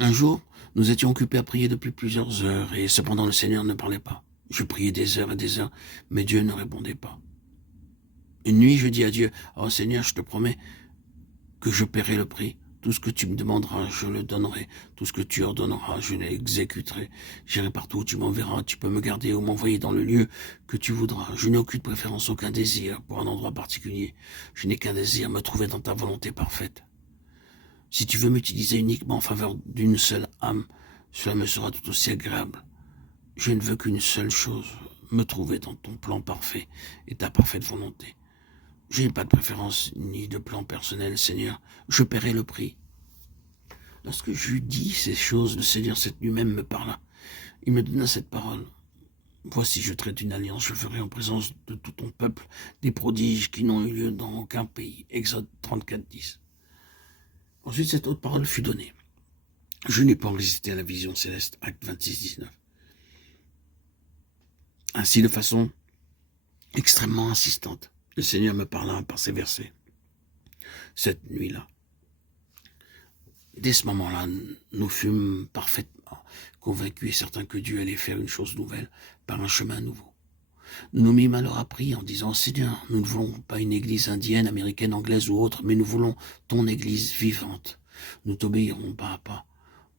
Un jour, nous étions occupés à prier depuis plusieurs heures, et cependant le Seigneur ne parlait pas. Je priais des heures et des heures, mais Dieu ne répondait pas. Une nuit, je dis à Dieu, « Oh Seigneur, je te promets que je paierai le prix. Tout ce que tu me demanderas, je le donnerai. Tout ce que tu ordonneras, je l'exécuterai. J'irai partout où tu m'enverras. Tu peux me garder ou m'envoyer dans le lieu que tu voudras. Je n'ai aucune préférence, aucun désir pour un endroit particulier. Je n'ai qu'un désir, me trouver dans ta volonté parfaite. Si tu veux m'utiliser uniquement en faveur d'une seule âme, cela me sera tout aussi agréable. Je ne veux qu'une seule chose, me trouver dans ton plan parfait et ta parfaite volonté. Je n'ai pas de préférence ni de plan personnel, Seigneur. Je paierai le prix. » Lorsque j'eus dit ces choses, le Seigneur cette nuit même me parla. Il me donna cette parole. « Voici, je traite une alliance, je ferai en présence de tout ton peuple des prodiges qui n'ont eu lieu dans aucun pays. » Exode 34, 10. Ensuite, cette autre parole fut donnée. Je n'ai pas résisté à la vision céleste. Acte 26, 19. Ainsi, de façon extrêmement insistante, le Seigneur me parla par ces versets. Cette nuit-là. Dès ce moment-là, nous fûmes parfaitement convaincus et certains que Dieu allait faire une chose nouvelle par un chemin nouveau. Nous nous mîmes alors à prier en disant, « Seigneur, nous ne voulons pas une église indienne, américaine, anglaise ou autre, mais nous voulons ton église vivante. Nous t'obéirons pas à pas.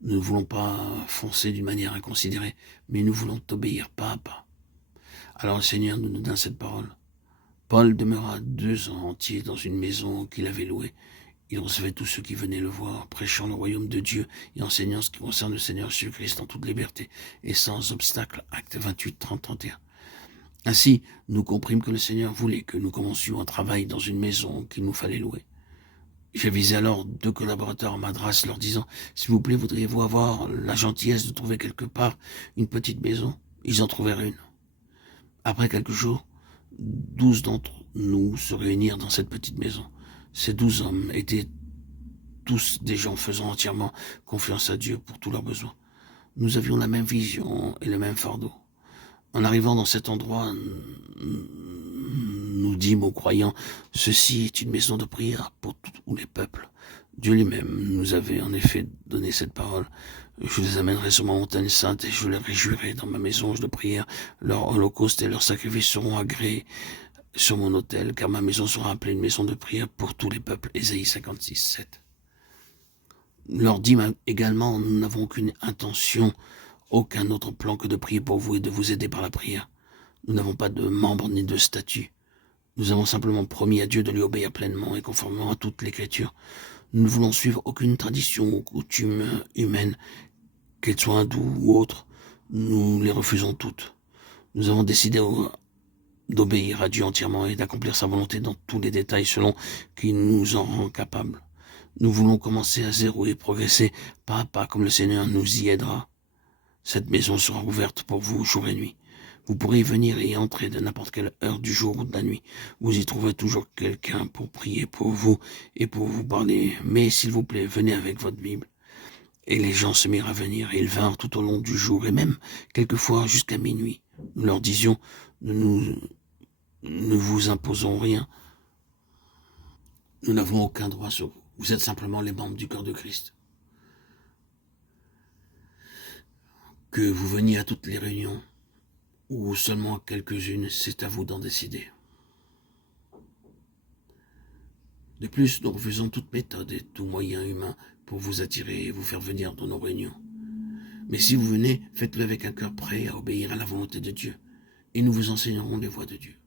Nous ne voulons pas foncer d'une manière inconsidérée, mais nous voulons t'obéir pas à pas. » Alors le Seigneur nous donna cette parole. Paul demeura 2 ans entiers dans une maison qu'il avait louée. Il recevait tous ceux qui venaient le voir, prêchant le royaume de Dieu et enseignant ce qui concerne le Seigneur Jésus-Christ en toute liberté et sans obstacle. Acte 28, 30, 31. Ainsi, nous comprîmes que le Seigneur voulait que nous commencions un travail dans une maison qu'il nous fallait louer. J'avisai alors 2 collaborateurs à Madras, leur disant, « S'il vous plaît, voudriez-vous avoir la gentillesse de trouver quelque part une petite maison ?» Ils en trouvèrent une. Après quelques jours, 12 d'entre nous se réunirent dans cette petite maison. Ces 12 hommes étaient tous des gens faisant entièrement confiance à Dieu pour tous leurs besoins. Nous avions la même vision et le même fardeau. En arrivant dans cet endroit, nous dîmes aux croyants, « Ceci est une maison de prière pour tous les peuples. » Dieu lui-même nous avait en effet donné cette parole. « Je les amènerai sur ma montagne sainte et je les réjouirai dans ma maison de prière. Leur holocauste et leurs sacrifices seront agréés sur mon autel, car ma maison sera appelée une maison de prière pour tous les peuples. » Ésaïe 56, 7. Nous leur dîmes également, nous n'avons aucune intention, aucun autre plan que de prier pour vous et de vous aider par la prière. Nous n'avons pas de membres ni de statut. Nous avons simplement promis à Dieu de lui obéir pleinement et conformément à toute l'Écriture. Nous ne voulons suivre aucune tradition ou coutume humaine, qu'elle soit hindoue ou autre. Nous les refusons toutes. Nous avons décidé d'obéir à Dieu entièrement et d'accomplir sa volonté dans tous les détails selon qu'il nous en rend capables. Nous voulons commencer à zéro et progresser pas à pas comme le Seigneur nous y aidera. Cette maison sera ouverte pour vous jour et nuit. Vous pourrez y venir et y entrer de n'importe quelle heure du jour ou de la nuit. Vous y trouverez toujours quelqu'un pour prier pour vous et pour vous parler. Mais s'il vous plaît, venez avec votre Bible. Et les gens se mirent à venir et ils vinrent tout au long du jour et même quelquefois jusqu'à minuit. Nous leur disions, nous ne vous imposons rien. Nous n'avons aucun droit sur vous. Vous êtes simplement les membres du corps de Christ. Que vous veniez à toutes les réunions, ou seulement à quelques-unes, c'est à vous d'en décider. De plus, nous refusons toute méthode et tout moyen humain pour vous attirer et vous faire venir dans nos réunions. Mais si vous venez, faites-le avec un cœur prêt à obéir à la volonté de Dieu, et nous vous enseignerons les voies de Dieu.